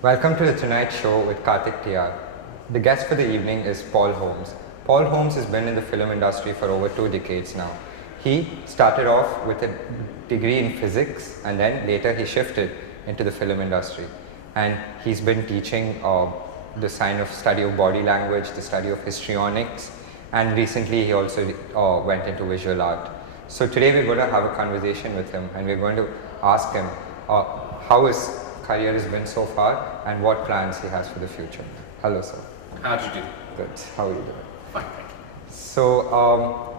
Welcome to the Tonight Show with Karthik TR. The guest for the evening is Paul Holmes. Paul Holmes has been in the film industry for over 2 decades now. He started off with a degree in physics and then later he shifted into the film industry. And he's been teaching the study of body language, the study of histrionics, and recently he also went into visual art. So today we're going to have a conversation with him and we're going to ask him how his career has been so far and what plans he has for the future. Hello, sir. How'd you do? Good. How are you doing? Fine, thank you.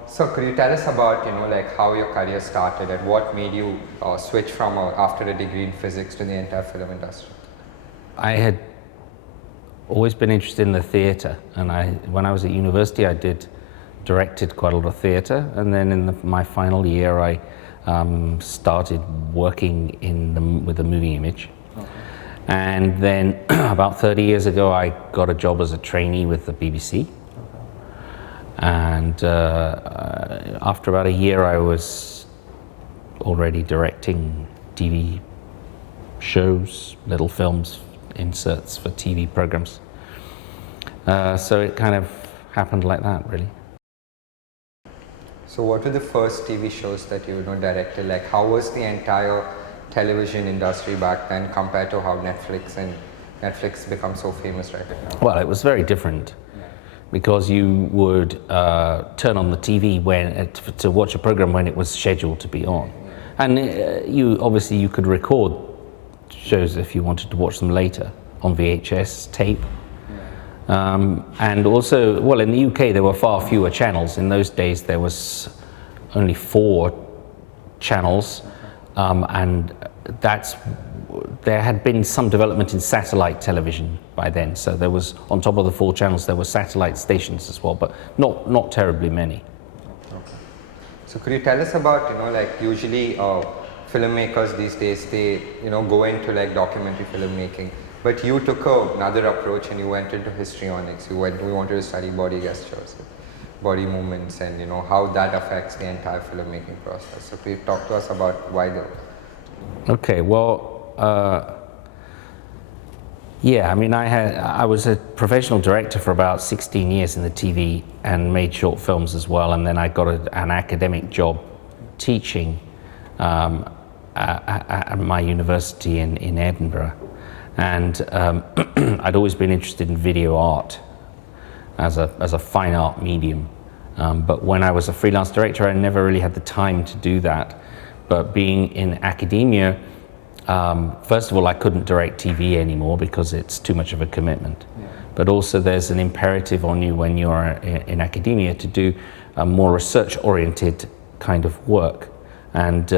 So could you tell us about, how your career started and what made you switch from after a degree in physics to the entire film industry? I had always been interested in the theatre, and when I was at university I directed quite a lot of theatre, and then in my final year I started working with the moving image. Okay. And then about 30 years ago I got a job as a trainee with the BBC. Okay. And after about a year I was already directing TV shows, little films, inserts for TV programs. So it kind of happened like that, really. So what were the first TV shows that you directed? Like, how was the entire television industry back then compared to how Netflix become so famous right now? Well, it was very different, because you would turn on the TV to watch a program when it was scheduled to be on. And you could record shows if you wanted to watch them later on VHS tape. And also, well, in the UK there were far fewer channels. In those days there was only 4 channels, and there had been some development in satellite television by then. So there was, on top of the 4 channels, there were satellite stations as well, but not terribly many. Okay. So could you tell us about, usually filmmakers these days, they go into documentary filmmaking, but you took another approach and you went into histrionics. You wanted to study body gestures, body movements, and how that affects the entire filmmaking process. So could you talk to us about why though? Okay, well, yeah, I mean, I was a professional director for about 16 years in the TV and made short films as well, and then I got an academic job teaching at my university in Edinburgh. And I'd always been interested in video art as a fine art medium. But when I was a freelance director, I never really had the time to do that. But being in academia, first of all, I couldn't direct TV anymore because it's too much of a commitment. Yeah. But also there's an imperative on you when you're in academia to do a more research-oriented kind of work. And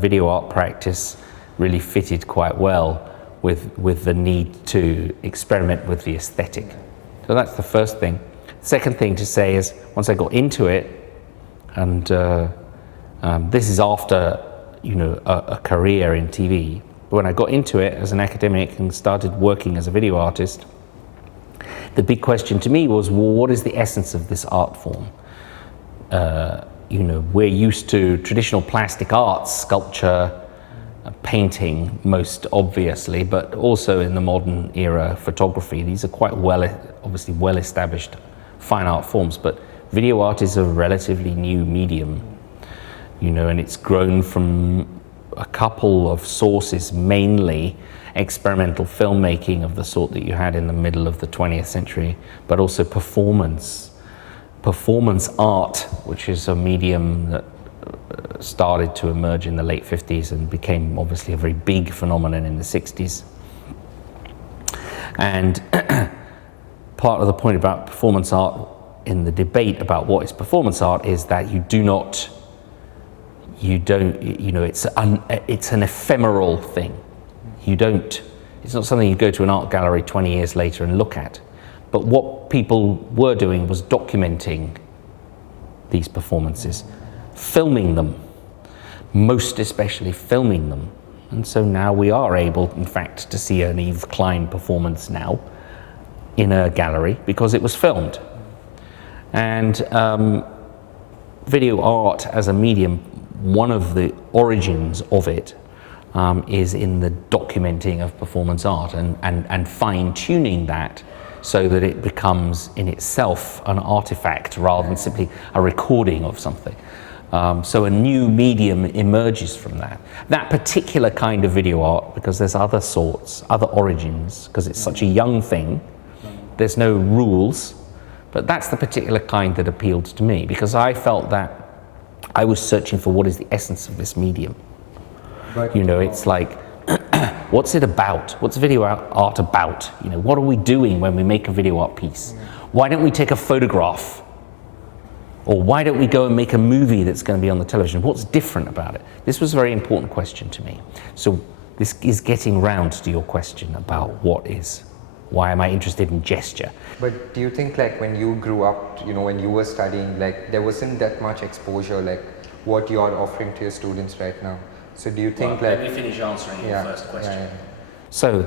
video art practice really fitted quite well with the need to experiment with the aesthetic. So that's the first thing. Second thing to say is, once I got into it, and this is after a career in TV, but when I got into it as an academic and started working as a video artist, the big question to me was, well, what is the essence of this art form? We're used to traditional plastic arts, sculpture, painting most obviously, but also in the modern era, photography. These are quite obviously well-established fine art forms, but video art is a relatively new medium, and it's grown from a couple of sources, mainly experimental filmmaking of the sort that you had in the middle of the 20th century, but also performance art, which is a medium that started to emerge in the late 50s and became obviously a very big phenomenon in the 60s. And part of the point about performance art in the debate about what is performance art is that it's an ephemeral thing. It's not something you go to an art gallery 20 years later and look at. But what people were doing was documenting these performances, filming them, most especially filming them. And so now we are able, in fact, to see an Yves Klein performance now in a gallery because it was filmed. And video art as a medium, one of the origins of it is in the documenting of performance art and fine-tuning that so that it becomes in itself an artifact rather than simply a recording of something. So a new medium emerges from that. That particular kind of video art, because there's other sorts, other origins, because it's such a young thing, there's no rules, but that's the particular kind that appealed to me, because I felt that I was searching for what is the essence of this medium. But, you know, it's like, what's it about? What's video art about? You know, what are we doing when we make a video art piece? Why don't we take a photograph? Or why don't we go and make a movie that's going to be on the television? What's different about it? This was a very important question to me. So this is getting round to your question about why am I interested in gesture? But do you think, like, when you grew up, you know, when you were studying, like, there wasn't that much exposure, like what you're offering to your students right now? So do you think, let me finish answering your first question. Yeah. So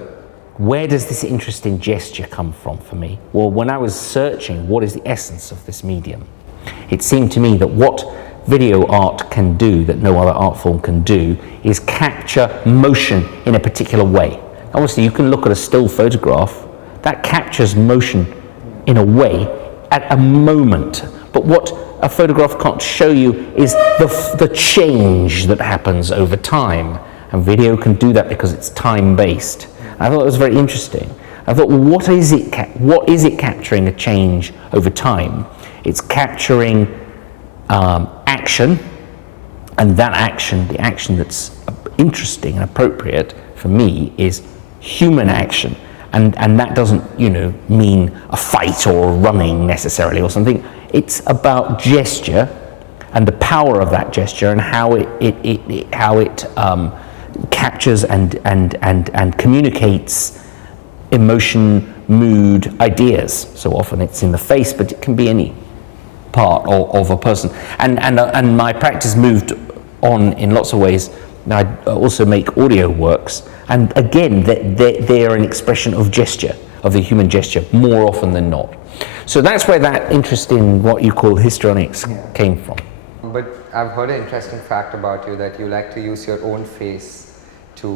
where does this interest in gesture come from for me? Well, when I was searching what is the essence of this medium, it seemed to me that what video art can do that no other art form can do is capture motion in a particular way. Obviously, you can look at a still photograph that captures motion in a way at a moment. But what a photograph can't show you is the change that happens over time. And video can do that because it's time-based. I thought it was very interesting. I thought, well, what is it capturing a change over time? It's capturing action, and that action, the action that's interesting and appropriate for me, is human action. And that doesn't, you know, mean a fight or running necessarily or something. It's about gesture and the power of that gesture and how it captures and communicates emotion, mood, ideas. So often it's in the face, but it can be any part of a person. And my practice moved on in lots of ways. I also make audio works, and again, they are an expression of gesture, of the human gesture, more often than not. So that's where that interest in what you call histrionics came from. But I've heard an interesting fact about you, that you like to use your own face to,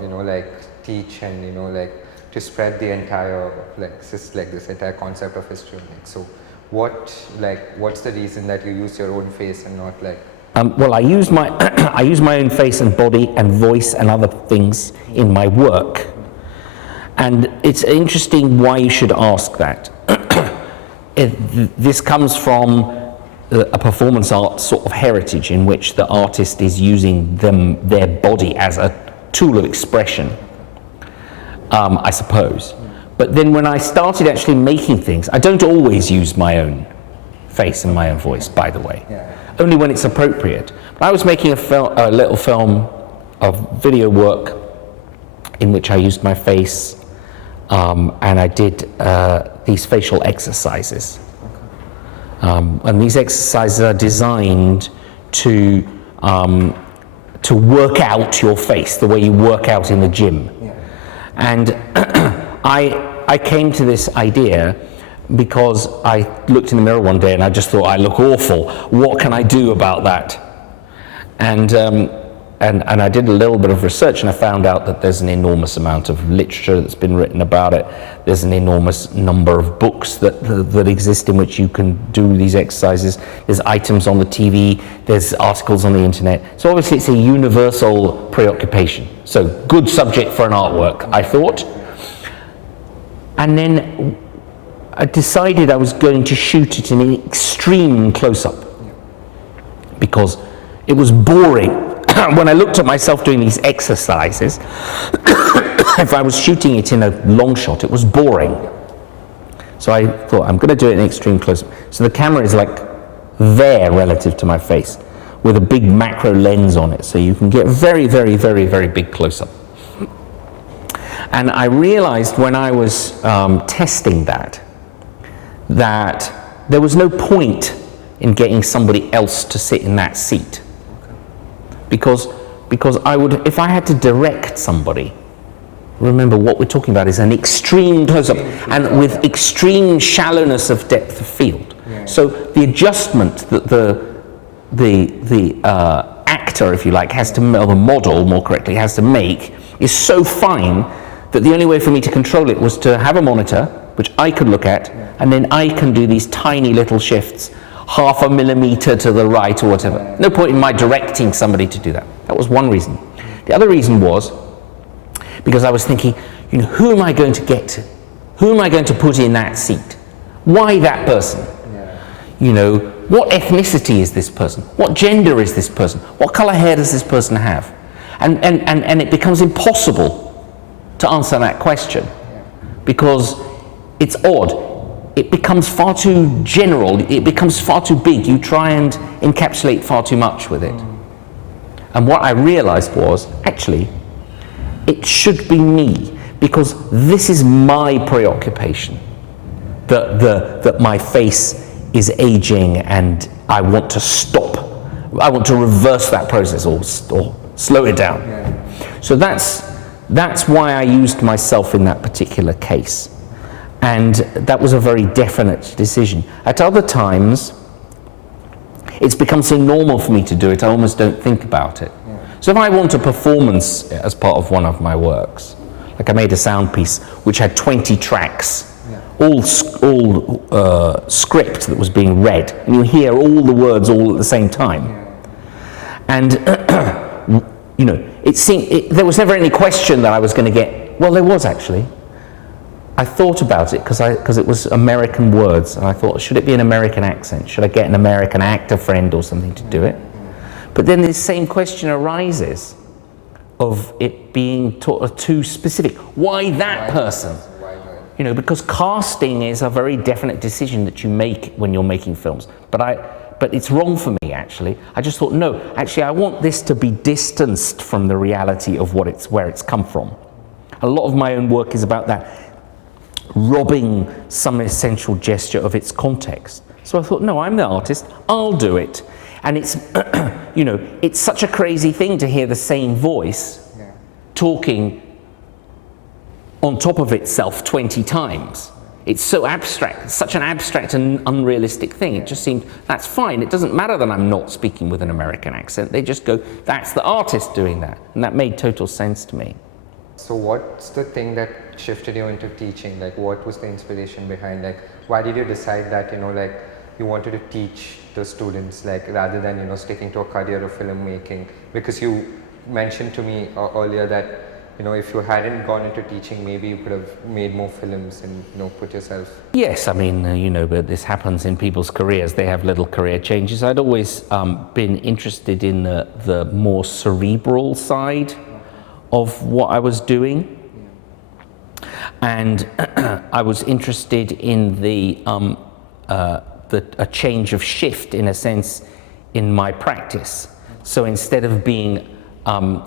you know, like teach and, you know, like to spread the entire, this entire concept of histrionics. So what's the reason that you use your own face and not like? Well, I use my I use my own face and body and voice and other things in my work, and it's interesting why you should ask that. This comes from a performance art sort of heritage in which the artist is using their body as a tool of expression, I suppose. But then when I started actually making things, I don't always use my own face and my own voice, by the way. Only when it's appropriate. But I was making a little film of video work in which I used my face, and I did these facial exercises. And these exercises are designed to work out your face the way you work out in the gym. And I came to this idea because I looked in the mirror one day and I just thought, I look awful. What can I do about that? And I did a little bit of research, and I found out that there's an enormous amount of literature that's been written about it. There's an enormous number of books that exist in which you can do these exercises. There's items on the TV, there's articles on the internet. So obviously it's a universal preoccupation. So good subject for an artwork, I thought. And then I decided I was going to shoot it in an extreme close-up because it was boring. When I looked at myself doing these exercises, if I was shooting it in a long shot, it was boring. So I thought, I'm going to do it in extreme close-up. So the camera is like there relative to my face with a big macro lens on it, so you can get very, very, very, very big close-up. And I realized when I was testing that there was no point in getting somebody else to sit in that seat. Because I would, if I had to direct somebody, remember what we're talking about is an extreme close-up and with extreme shallowness of depth of field. So the adjustment that the actor actor, if you like, has to, or the model more correctly, has to make is so fine that the only way for me to control it was to have a monitor, which I could look at, and then I can do these tiny little shifts, 0.5 millimeter to the right or whatever. No point in my directing somebody to do that. That was one reason. The other reason was because I was thinking, you know, who am I going to get to? Who am I going to put in that seat? Why that person? You know, what ethnicity is this person? What gender is this person? What color hair does this person have? And it becomes impossible to answer that question because it's odd. It becomes far too general. It becomes far too big. You try and encapsulate far too much with it. And what I realized was, actually, it should be me because this is my preoccupation. That my face is aging and I want to stop. I want to reverse that process or slow it down. So that's why I used myself in that particular case. And that was a very definite decision. At other times, it's become so normal for me to do it, I almost don't think about it. So if I want a performance as part of one of my works, like I made a sound piece which had 20 tracks, all script that was being read, and you hear all the words all at the same time. And you know, it seemed there was never any question that I was going to get. Well, there was actually. I thought about it because it was American words, and I thought, should it be an American accent? Should I get an American actor friend or something to do it? But then this same question arises of it being too specific. Why that person? You know, because casting is a very definite decision that you make when you're making films. But it's wrong for me, actually. I just thought, no, actually, I want this to be distanced from the reality of where it's come from. A lot of my own work is about that, robbing some essential gesture of its context. So I thought, no, I'm the artist, I'll do it. And it's, you know, it's such a crazy thing to hear the same voice talking on top of itself 20 times. It's so abstract, it's such an abstract and unrealistic thing. It just seemed, that's fine. It doesn't matter that I'm not speaking with an American accent. They just go, that's the artist doing that. And that made total sense to me. So what's the thing that shifted you into teaching? Like, what was the inspiration behind, like, why did you decide that, you know, like, you wanted to teach the students, like, rather than, you know, sticking to a career of filmmaking? Because you mentioned to me earlier that, you know, if you hadn't gone into teaching, maybe you could have made more films and, you know, put yourself... Yes, I mean, you know, but this happens in people's careers. They have little career changes. I'd always been interested in the more cerebral side of what I was doing. And I was interested in a change of shift, in a sense, in my practice. So instead of being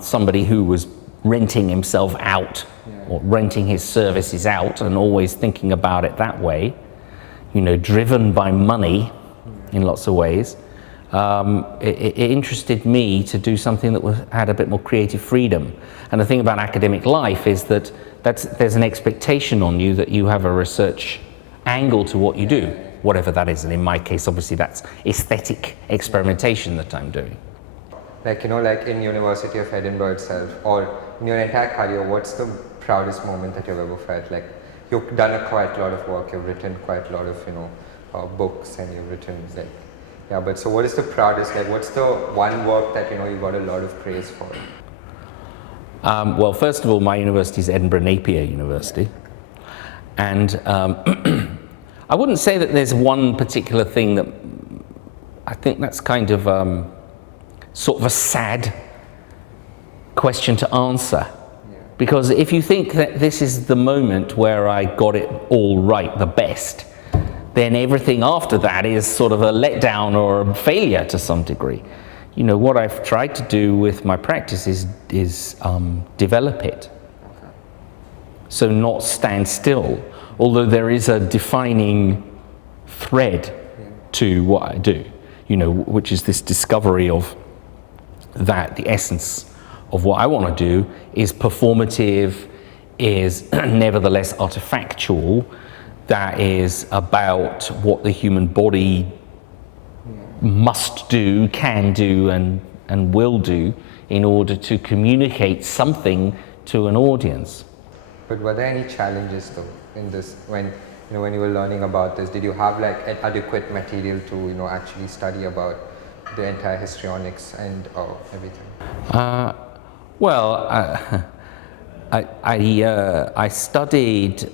somebody who was renting himself out or renting his services out and always thinking about it that way, you know, driven by money in lots of ways, it interested me to do something that had a bit more creative freedom. And the thing about academic life is that there's an expectation on you that you have a research angle to what you do, whatever that is. And in my case, obviously, that's aesthetic experimentation that I'm doing. Like, you know, like in University of Edinburgh itself, or in your entire career, what's the proudest moment that you've ever felt? Like, you've done quite a lot of work, you've written quite a lot of, you know, books, and you've written, like, yeah, but so what is the proudest, like, what's the one work that, you know, you got a lot of praise for? Well, first of all, my university is Edinburgh Napier University. And I wouldn't say that there's one particular thing that, I think that's kind of sort of a sad question to answer. Because if you think that this is the moment where I got it all right, the best, then everything after that is sort of a letdown or a failure to some degree. You know, what I've tried to do with my practice is develop it. So not stand still, although there is a defining thread to what I do, you know, which is this discovery of that the essence of what I want to do is performative, is nevertheless artifactual, that is about what the human body must do, can do, and and will do in order to communicate something to an audience. But were there any challenges though in this when when you were learning about this? Did you have like adequate material to actually study about the entire histrionics and everything? I studied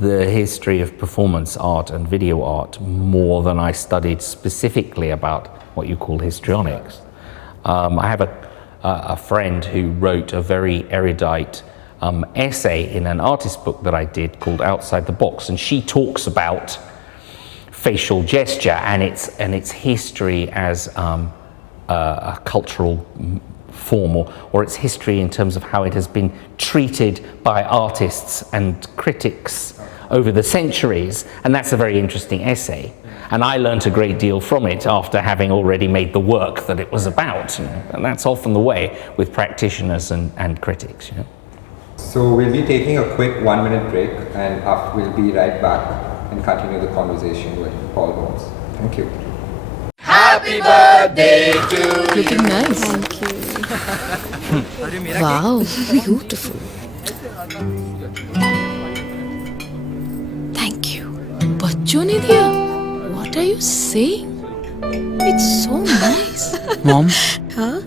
the history of performance art and video art more than I studied specifically about what you call histrionics. I have a friend who wrote a very erudite essay in an artist book that I did called Outside the Box, and she talks about facial gesture and its history as a cultural form, or its history in terms of how it has been treated by artists and critics over the centuries, and that's a very interesting essay. And I learned a great deal from it after having already made the work that it was about, and that's often the way with practitioners and critics. So we'll be taking a quick 1-minute break, and after we'll be right back and continue the conversation with Paul Holmes. Thank you. Happy birthday to you. Looking nice. Thank you. Wow, beautiful. Thank you. बच्चों ने दिया? What are you saying? It's so nice. Mom, हाँ?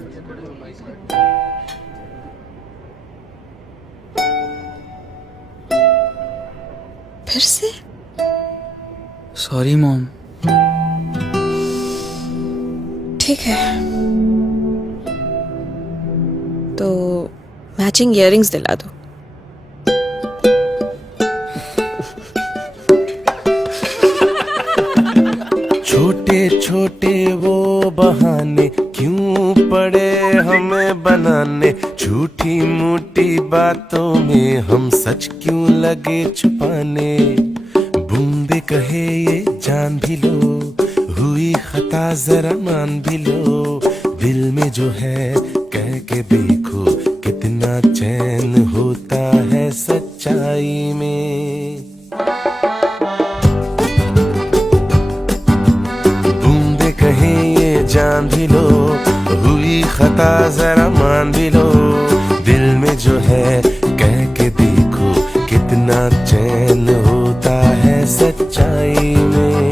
फिर से? sorry mom. ठीक है. तो matching earrings दिला दो. छोटे छोटे वो बहाने क्यों पड़े हमें बनाने, झूठी मूठी बातों में हम सच क्यों लगे छुपाने। बूंदे कहे ये जान भी लो, हुई खता जरा मान भी लो, दिल में जो है कह के देखो कितना चैन होता है सच्चाई में। कहीं ये जान भी लो, हुई खता जरा मान भी लो, दिल में जो है कह के देखो कितना चैन होता है सच्चाई में।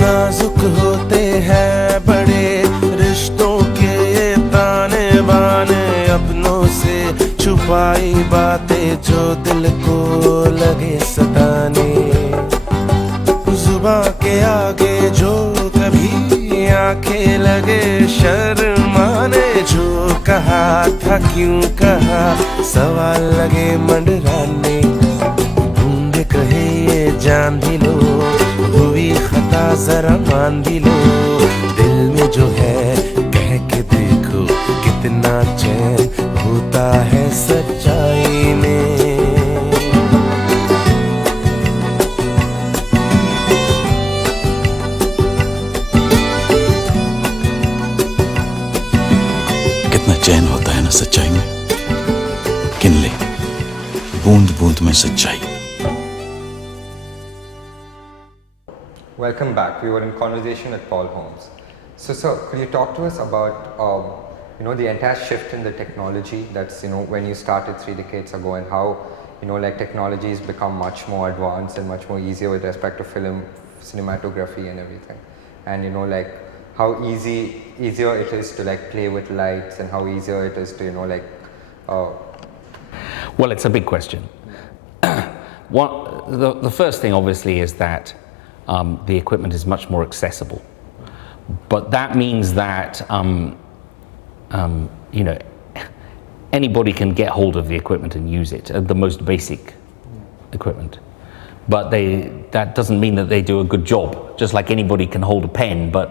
नाजुक होते हैं बड़े रिश्तों के ये ताने बाने, अपनों से छुपाई बातें जो दिल को लगे सताने। जुबां के आगे जो कभी आंखें लगे शर्माने, जो कहा था क्यों कहा सवाल लगे मंडराने। ढूंढे कहे ये जान भी लो, हुई खता जरा मान भी लो, दिल में जो है कह के देखो कितना चैन होता है सच्चाई में। कितना चैन होता है ना सच्चाई में, गिन ले बूंद बूंद में सच्चाई। Welcome back. We were in conversation with Paul Holmes. So, sir, could you talk to us about, the entire shift in the technology that's, when you started 3 decades ago, and how, like technology has become much more advanced and much more easier with respect to film, cinematography and everything. And, like how easier it is to like play with lights, and how easier it is to, Well, it's a big question. The first thing obviously is that the equipment is much more accessible, but that means that anybody can get hold of the equipment and use it, the most basic equipment. But that doesn't mean that they do a good job. Just like anybody can hold a pen, but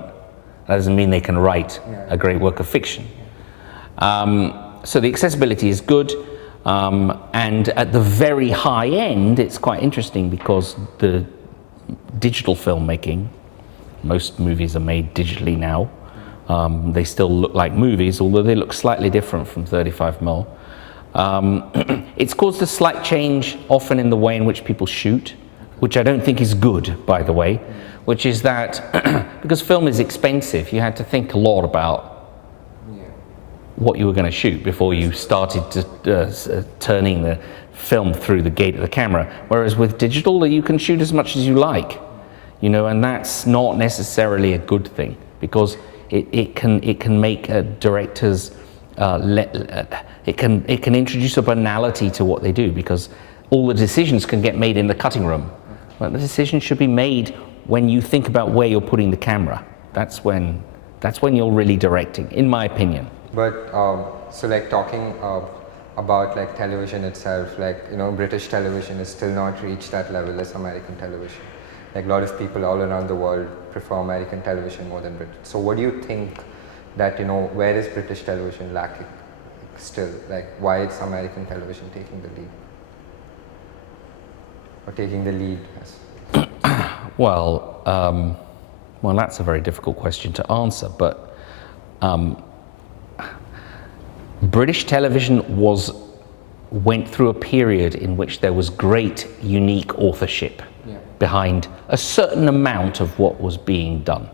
that doesn't mean they can write a great work of fiction. So the accessibility is good, and at the very high end, it's quite interesting because the digital filmmaking, most movies are made digitally now, They still look like movies, although they look slightly different from 35mm. It's caused a slight change often in the way in which people shoot, which I don't think is good, by the way, which is that because film is expensive, you had to think a lot about what you were going to shoot before you started to turning the film through the gate of the camera. Whereas with digital, you can shoot as much as you like, you know, and that's not necessarily a good thing, because it can make directors it can introduce a banality to what they do, because all the decisions can get made in the cutting room, but the decision should be made when you think about where you're putting the camera. That's when you're really directing, in my opinion. But so like talking about like television itself, like, you know, British television has still not reached that level as American television. Like a lot of people all around the world prefer American television more than British. So what do you think that, you know, where is British television lacking still? Like why is American television taking the lead? Or taking the lead? Well, that's a very difficult question to answer, but British television went through a period in which there was great, unique authorship behind a certain amount of what was being done.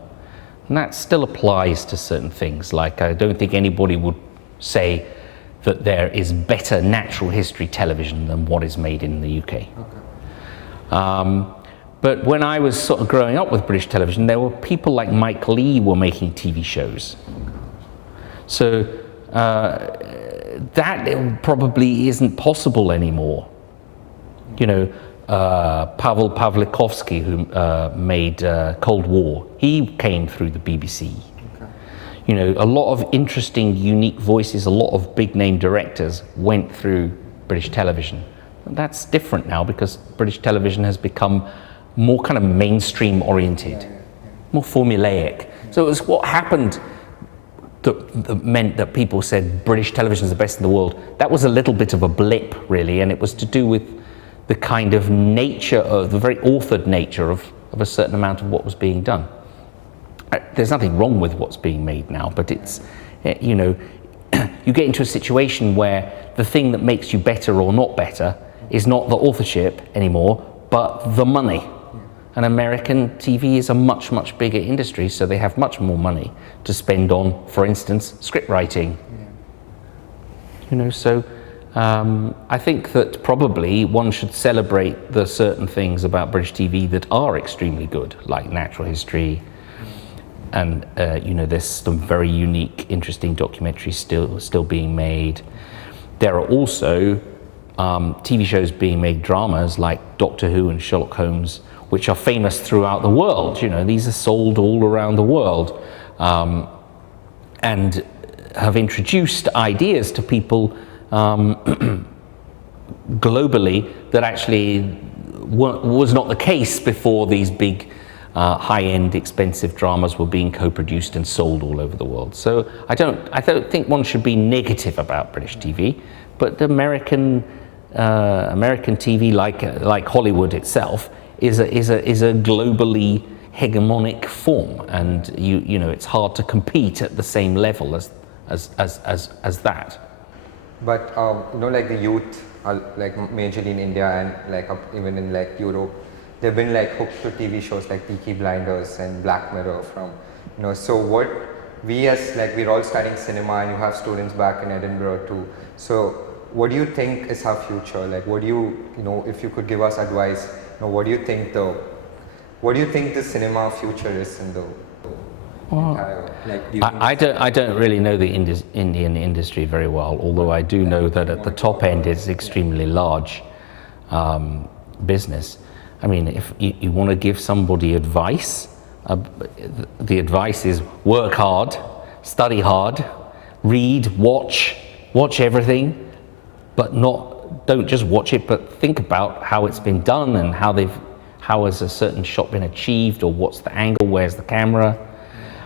And that still applies to certain things. Like, I don't think anybody would say that there is better natural history television than what is made in the UK. But when I was sort of growing up with British television, there were people like Mike Leigh were making TV shows. So that probably isn't possible anymore. You know, Pavel Pawlikowski, who made Cold War, he came through the BBC. Okay. You know, a lot of interesting, unique voices, a lot of big-name directors went through British television. And that's different now, because British television has become more kind of mainstream-oriented, more formulaic. So it was what happened that meant that people said British television is the best in the world. That was a little bit of a blip, really, and it was to do with the kind of nature of the very authored nature of a certain amount of what was being done. There's nothing wrong with what's being made now, but it's, you know, you get into a situation where the thing that makes you better or not better is not the authorship anymore, but the money. And American TV is a much, much bigger industry, so they have much more money to spend on, for instance, script writing. You know, so I think that probably one should celebrate the certain things about British TV that are extremely good, like natural history, and you know, there's some very unique, interesting documentaries still being made. There are also TV shows being made, dramas like Doctor Who and Sherlock Holmes, which are famous throughout the world. You know, these are sold all around the world, and have introduced ideas to people globally that actually was not the case before these big, high-end, expensive dramas were being co-produced and sold all over the world. So I don't think one should be negative about British TV, but the American TV, like Hollywood itself, is a globally hegemonic form, and you know, it's hard to compete at the same level as that. But you know, like the youth, like majorly in India and like even in like Europe, they've been like hooked to TV shows like Peaky Blinders and Black Mirror from, you know, so what we as like, we're all studying cinema and you have students back in Edinburgh too. So what do you think is our future? Like what do you know, if you could give us advice, you know, what do you think the cinema future is in the entire, like, I don't really know the Indian industry very well, although I do know that at the top end it's extremely large business. I mean, if you want to give somebody advice, the advice is work hard, study hard, read, watch everything, but don't just watch it, but think about how it's been done and how has a certain shot been achieved, or what's the angle, where's the camera,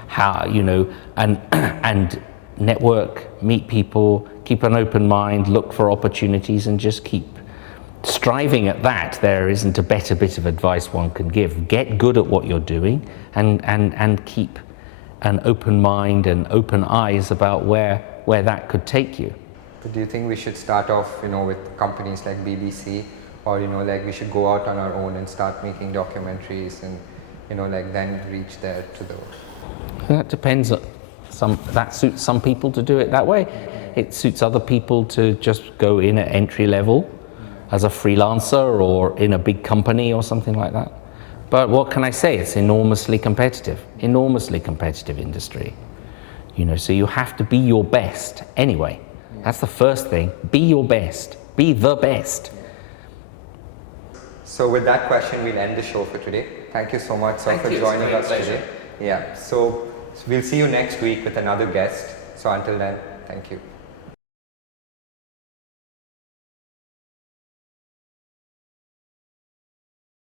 how, you know, and network, meet people, keep an open mind, look for opportunities, and just keep striving at that. There isn't a better bit of advice one can give. Get good at what you're doing, and keep an open mind and open eyes about where that could take you. But do you think we should start off, with companies like BBC, or like we should go out on our own and start making documentaries and then reach there to the... That depends. That suits some people to do it that way. It suits other people to just go in at entry level as a freelancer or in a big company or something like that. But what can I say? It's enormously competitive industry. So you have to be your best anyway. That's the first thing. Be your best. Be the best. So with that question, we'll end the show for today. Thank you so much, sir, for joining us today. Yeah. So we'll see you next week with another guest. So until then, thank you.